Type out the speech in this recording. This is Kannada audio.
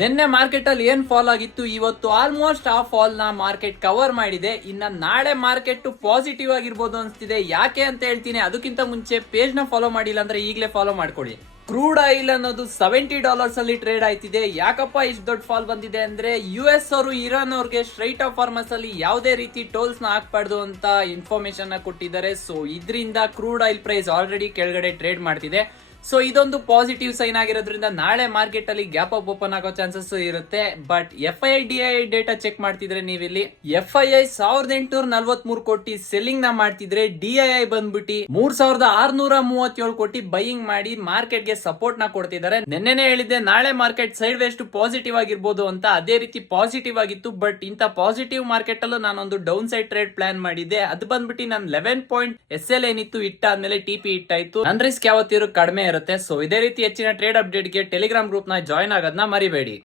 ನಿನ್ನೆ ಮಾರ್ಕೆಟ್ ಅಲ್ಲಿ ಏನ್ ಫಾಲ್ ಆಗಿತ್ತು, ಇವತ್ತು ಆಲ್ಮೋಸ್ಟ್ ಆ ಫಾಲ್ ನ ಮಾರ್ಕೆಟ್ ಕವರ್ ಮಾಡಿದೆ. ಇನ್ನ ನಾಳೆ ಮಾರ್ಕೆಟ್ ಪಾಸಿಟಿವ್ ಆಗಿರ್ಬೋದು ಅನ್ಸ್ತಿದೆ. ಯಾಕೆ ಅಂತ ಹೇಳ್ತೀನಿ. ಅದಕ್ಕಿಂತ ಮುಂಚೆ ಪೇಜ್ ನ ಫಾಲೋ ಮಾಡಿಲ್ಲ ಅಂದ್ರೆ ಈಗಲೇ ಫಾಲೋ ಮಾಡ್ಕೊಳ್ಳಿ. ಕ್ರೂಡ್ ಆಯಿಲ್ ಅನ್ನೋದು $70 ಅಲ್ಲಿ ಟ್ರೇಡ್ ಆಯ್ತಿದೆ. ಯಾಕಪ್ಪ ಇಷ್ಟು ದೊಡ್ಡ ಫಾಲ್ ಬಂದಿದೆ ಅಂದ್ರೆ US ಅವರು ಇರಾನ್ ಅವ್ರಿಗೆ ಸ್ಟ್ರೈಟ್ ಆಫ್ ಫಾರ್ಮಸ್ ಅಲ್ಲಿ ಯಾವುದೇ ರೀತಿ ಟೋಲ್ಸ್ ನ ಹಾಕ್ಬಾರ್ದು ಅಂತ ಇನ್ಫಾರ್ಮೇಶನ್ ನ ಕೊಟ್ಟಿದ್ದಾರೆ. ಸೊ ಇದರಿಂದ ಕ್ರೂಡ್ ಆಯಿಲ್ ಪ್ರೈಸ್ ಆಲ್ರೆಡಿ ಕೆಳಗಡೆ ಟ್ರೇಡ್ ಮಾಡ್ತಿದೆ. ಸೊ ಇದೊಂದು ಪಾಸಿಟಿವ್ ಸೈನ್ ಆಗಿರೋದ್ರಿಂದ ನಾಳೆ ಮಾರ್ಕೆಟ್ ಅಲ್ಲಿ ಗ್ಯಾಪ್ ಅಪ್ ಓಪನ್ ಆಗೋ ಚಾನ್ಸಸ್ ಇರುತ್ತೆ. But FII DII data check ಮಾಡ್ತಿದ್ರೆ ನೀವಿಲ್ಲಿ FII 1843 ಕೋಟಿ ಸೆಲ್ಲಿಂಗ್ ನ ಮಾಡ್ತಿದ್ರೆ, DII ಬಂದ್ಬಿಟ್ಟು 3637 ಕೋಟಿ ಬೈಯಿಂಗ್ ಮಾಡಿ ಮಾರ್ಕೆಟ್ ಗೆ ಸಪೋರ್ಟ್ ನ ಕೊಡ್ತಿದ್ದಾರೆ. ನೆನ್ನೆನೆ ಹೇಳಿದ್ದೆ ನಾಳೆ ಮಾರ್ಕೆಟ್ ಸೈಡ್ ವೇಸ್ಟ್ ಪಾಸಿಟಿವ್ ಆಗಿರ್ಬೋದು ಅಂತ. ಅದೇ ರೀತಿ ಪಾಸಿಟಿವ್ ಆಗಿತ್ತು. ಬಟ್ ಇಂತ ಪಾಸಿಟಿವ್ ಮಾರ್ಕೆಟ್ ಅಲ್ಲೂ ನಾನೊಂದು ಡೌನ್ ಸೈಡ್ ಟ್ರೇಡ್ ಪ್ಲಾನ್ ಮಾಡಿದ್ದೆ. ಅದು ಬಂದ್ಬಿಟ್ಟು ನಾನು 11 ಪಾಯಿಂಟ್ SL ಏನಿತ್ತು ಇಟ್ಟಾದ್ಮೇಲೆ TP ಇಟ್ಟಾಯ್ತು. ನನ್ ರಿಸ್ಕ್ ಯಾವತ್ತಿರು ಕಡಿಮೆ ಇರುತ್ತೆ. ಸೊ ಇದೇ ರೀತಿ ಹೆಚ್ಚಿನ ಟ್ರೇಡ್ ಅಪ್ಡೇಟ್ ಗೆ ಟೆಲಿಗ್ರಾಮ್ ಗ್ರೂಪ್ ನ ಜಾಯ್ನ್ ಆಗೋದನ್ನ ಮರಿಬೇಡಿ.